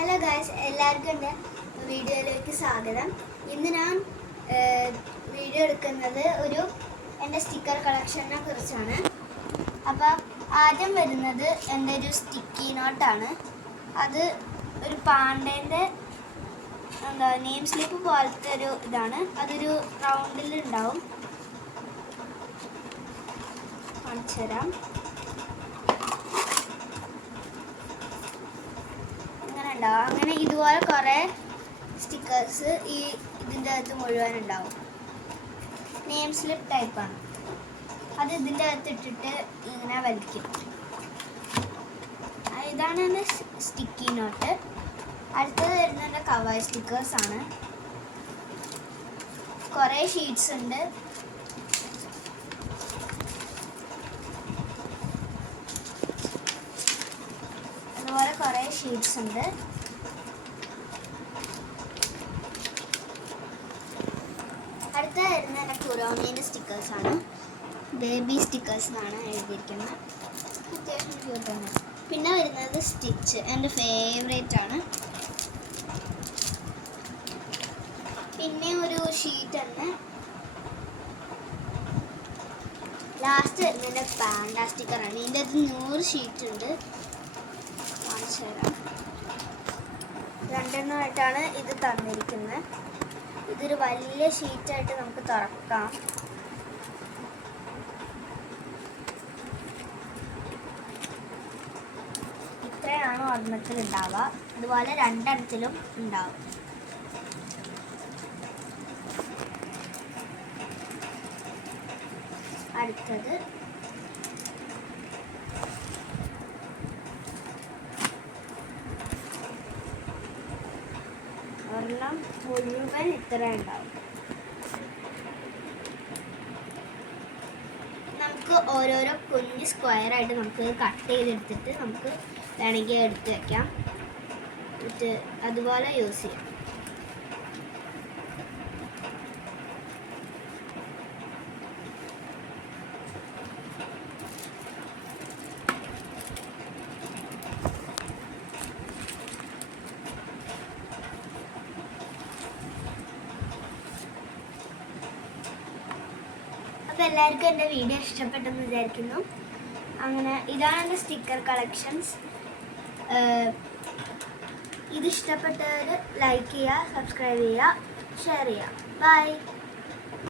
Hello guys, എല്ലാവർക്കും എൻ്റെ വീഡിയോയിലേക്ക് സ്വാഗതം. ഇന്ന് ഞാൻ വീഡിയോ എടുക്കുന്നത് എൻ്റെ സ്റ്റിക്കർ കളക്ഷനെ കുറിച്ചാണ്. അപ്പോൾ ആദ്യം വരുന്നത് എൻ്റെ ഒരു സ്റ്റിക്കി നോട്ടാണ്. അത് ഒരു പാണ്ടേൻ്റെ നെയിം സ്ലിപ്പ് പോലത്തെ ഒരു ഇതാണ്. അതൊരു റൗണ്ടിൽ ഉണ്ടാവും. കാണിച്ചു തരാം. അങ്ങനെ ഇതുപോലെ കുറേ സ്റ്റിക്കേഴ്സ് ഇതിൻ്റെ അകത്ത് മുഴുവൻ ഉണ്ടാവും. നെയിം സ്ലിപ്പ് ടൈപ്പാണ്. അത് ഇതിൻ്റെ അകത്ത് ഇട്ടിട്ട് ഇങ്ങനെ വലിക്കും. ഇതാണ് എൻ്റെ സ്റ്റിക്കി നോട്ട്. അടുത്തത് വരുന്നത് കവർ സ്റ്റിക്കേഴ്സാണ്. കുറേ ഷീറ്റ്സ് ഉണ്ട്. അതുപോലെ കുറേ ഷീറ്റ്സ് ഉണ്ട്. അടുത്ത വരുന്ന എൻ്റെ കുരോമീൻ്റെ സ്റ്റിക്കേഴ്സാണ്. ബേബി സ്റ്റിക്കേഴ്സ് എന്നാണ് എഴുതിയിരിക്കുന്നത്. അത്യാവശ്യം ക്യൂട്ടാണ്. പിന്നെ വരുന്നത് സ്റ്റിച്ച്, എൻ്റെ ഫേവറേറ്റ് ആണ്. പിന്നെ ഒരു ഷീറ്റ് തന്നെ. ലാസ്റ്റ് വരുന്നത് എൻ്റെ പാൻഡ സ്റ്റിക്കറാണ്. ഇതിൻ്റെ അകത്ത് 100 ഷീറ്റ് ഉണ്ട്. കാണിച്ചു തരാം. 2 എണ്ണമായിട്ടാണ് ഇത് തന്നിരിക്കുന്നത്. ഇതൊരു വലിയ ഷീറ്റായിട്ട് നമുക്ക് തുറക്കാം. ഇത്രയാണ് ഒരെണ്ണത്തിൽ ഉണ്ടാവുക. അതുപോലെ 2 എണ്ണത്തിലും ഉണ്ടാവും. അടുത്തത് ഒരെണ്ണം മുഴുവൻ ഇത്ര ഉണ്ടാവും. നമുക്ക് ഓരോരോ കുഞ്ഞ് സ്ക്വയറായിട്ട് നമുക്ക് കട്ട് ചെയ്തെടുത്തിട്ട് നമുക്ക് വേണമെങ്കിൽ എടുത്ത് വയ്ക്കാം. എന്നിട്ട് അതുപോലെ യൂസ് ചെയ്യാം. അപ്പോൾ എല്ലാവർക്കും എൻ്റെ വീഡിയോ ഇഷ്ടപ്പെട്ടെന്ന് വിചാരിക്കുന്നു. അങ്ങനെ ഇതാണ് എൻ്റെ സ്റ്റിക്കർ കളക്ഷൻസ്. ഇത് ഇഷ്ടപ്പെട്ടവർ ലൈക്ക് ചെയ്യുക, സബ്സ്ക്രൈബ് ചെയ്യുക, ഷെയർ ചെയ്യുക. ബൈ.